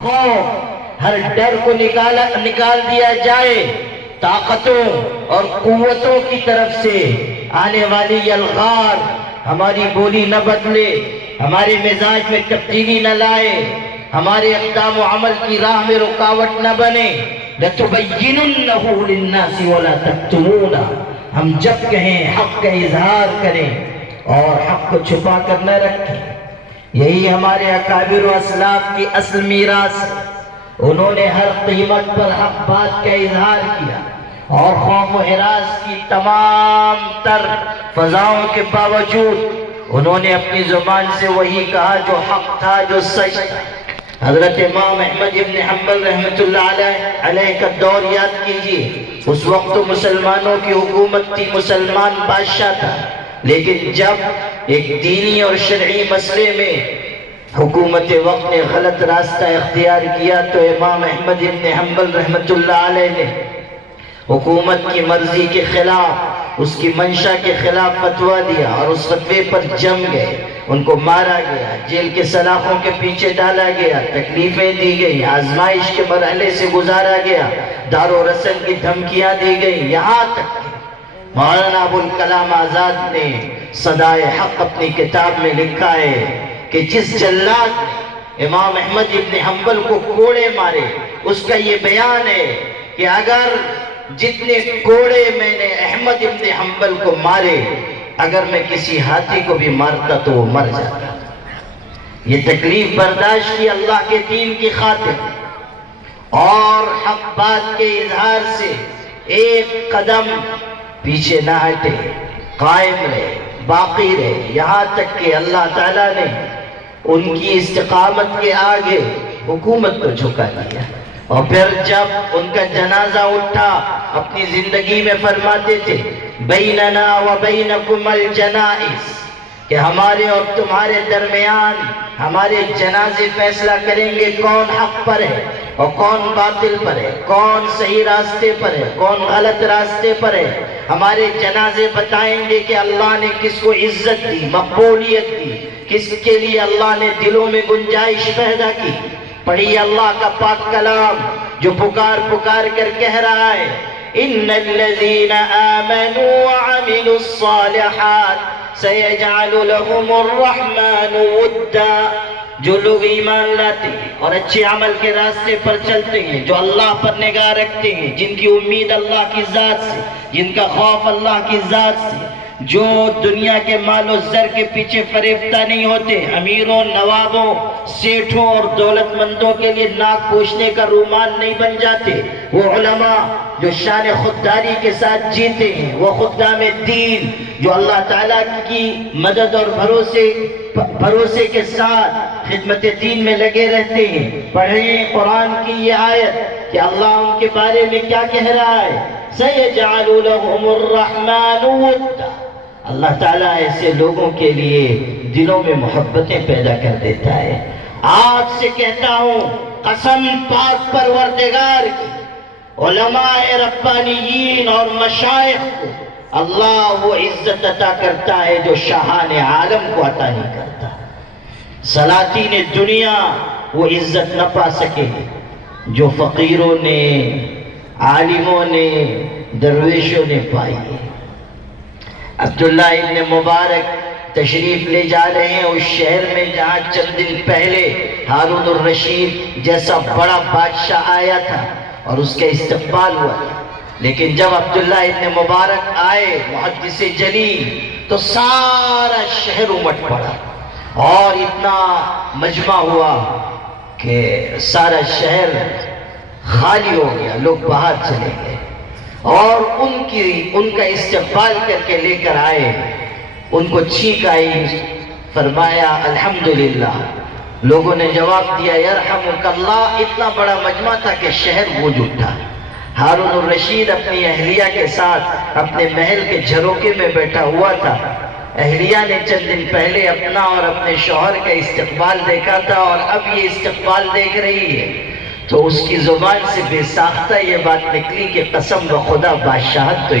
خوف ہر ڈر کو نکال دیا جائے، طاقتوں اور قوتوں کی طرف سے آنے والی الغار ہماری بولی نہ بدلے، ہمارے مزاج میں تبدیلی نہ لائے، ہمارے اقدام و عمل کی راہ میں رکاوٹ نہ بنے۔ لَتُبَيِّنُنَّهُ لِلنَّاسِ وَلَا تَكْتُمُونَ، ہم جب کہیں حق کا اظہار کریں اور حق کو چھپا کر نہ رکھیں۔ یہی ہمارے اکابر و اسلاف کی اصل میراث ہے۔ انہوں نے ہر قیمت پر حق بات کا اظہار کیا اور خوف و ہراس کی تمام تر فضاؤں کے باوجود انہوں نے اپنی زبان سے وہی کہا جو حق تھا، جو سچ تھا۔ حضرت امام احمد ابن حنبل رحمۃ اللہ علیہ کا دور یاد کیجئے۔ اس وقت تو مسلمانوں کی حکومت تھی، مسلمان بادشاہ تھا، لیکن جب ایک دینی اور شرعی مسئلے میں حکومت وقت نے غلط راستہ اختیار کیا تو امام احمد ابن حنبل رحمۃ اللہ علیہ نے حکومت کی مرضی کے خلاف، اس کی منشا کے خلاف فتویٰ دیا اور اس فتوے پر جم گئے۔ ان کو مارا گیا، جیل کے سلاخوں کے پیچھے ڈالا گیا، تکلیفیں دی گئی، آزمائش کے مرحلے سے گزارا گیا، دار و رسم کی دھمکیاں دی گئی، یہاں تک مولانا ابوالکلام آزاد نے صدائے حق اپنی کتاب میں لکھا ہے کہ جس جلاد نے امام احمد ابن حنبل کو کوڑے مارے، اس کا یہ بیان ہے کہ اگر جتنے کوڑے میں نے احمد ابن حنبل کو مارے، اگر میں کسی ہاتھی کو بھی مارتا تو وہ مر جاتا۔ یہ تکلیف برداشت کی اللہ کے دین کی خاطر اور حق بات کے اظہار سے ایک قدم پیچھے نہ ہٹے، قائم رہے، باقی رہے، یہاں تک کہ اللہ تعالیٰ نے ان کی استقامت کے آگے حکومت کو جھکا دیا۔ اور پھر جب ان کا جنازہ اٹھا، اپنی زندگی میں فرماتے تھے بیننا و بینکم الجنائز، کہ ہمارے اور تمہارے درمیان ہمارے جنازے فیصلہ کریں گے کون حق پر ہے اور کون باطل پر ہے، کون صحیح راستے پر ہے، کون غلط راستے پر ہے۔ ہمارے جنازے بتائیں گے کہ اللہ نے کس کو عزت دی، مقبولیت دی، کس کے لیے اللہ نے دلوں میں گنجائش پیدا کی۔ پڑھی اللہ کا پاک کلام جو پکار پکار کر کہہ رہا ہے ان الذین آمنوا وعملوا الصالحات سیجعل لهم الرحمن ودا، جو لوگ ایمان لاتے ہیں اور اچھے عمل کے راستے پر چلتے ہیں، جو اللہ پر نگاہ رکھتے ہیں، جن کی امید اللہ کی ذات سے، جن کا خوف اللہ کی ذات سے، جو دنیا کے مال و زر کے پیچھے فریفتہ نہیں ہوتے، امیروں، نوابوں، سیٹھوں اور دولت مندوں کے لیے ناک پوچھنے کا رومال نہیں بن جاتے، وہ علماء جو شان خودداری کے ساتھ جیتے ہیں، وہ خدام دین جو اللہ تعالیٰ کی مدد اور بھروسے کے ساتھ خدمت دین میں لگے رہتے ہیں۔ پڑھیں قرآن کی یہ آیت کہ اللہ ان کے بارے میں کیا کہہ رہا ہے، سَيَجْعَلُ لَهُمُ الرَّحْمَنُ وُدًّا، اللہ تعالیٰ ایسے لوگوں کے لیے دلوں میں محبتیں پیدا کر دیتا ہے۔ آپ سے کہتا ہوں قسم پاک پروردگار کی، علماء ربانیین اور مشائخ کو اللہ وہ عزت عطا کرتا ہے جو شاہان عالم کو عطا نہیں کرتا۔ سلاطین دنیا وہ عزت نہ پا سکے جو فقیروں نے، عالموں نے، درویشوں نے پائی ہے۔ عبداللہ ابن مبارک تشریف لے جا رہے ہیں اس شہر میں جہاں چند دن پہلے ہارون الرشید جیسا بڑا بادشاہ آیا تھا اور اس کا استقبال ہوا تھا، لیکن جب عبداللہ ابن مبارک آئے محدث جلیل تو سارا شہر امٹ پڑا اور اتنا مجمع ہوا کہ سارا شہر خالی ہو گیا، لوگ باہر چلے گئے اور ان کا استقبال کر کے لے کر آئے، ان کو چھینک آئی، فرمایا الحمدللہ۔ لوگوں نے جواب دیا یرحمک اللہ، اتنا بڑا مجمع تھا کہ شہر گونج اٹھا۔ ہارون الرشید اپنی اہلیہ کے ساتھ اپنے محل کے جھروکے میں بیٹھا ہوا تھا۔ اہلیہ نے چند دن پہلے اپنا اور اپنے شوہر کا استقبال دیکھا تھا اور اب یہ استقبال دیکھ رہی ہے، تو اس کی زبان سے بے ساختہ یہ بات نکلی کہ قسم بخدا بادشاہت تو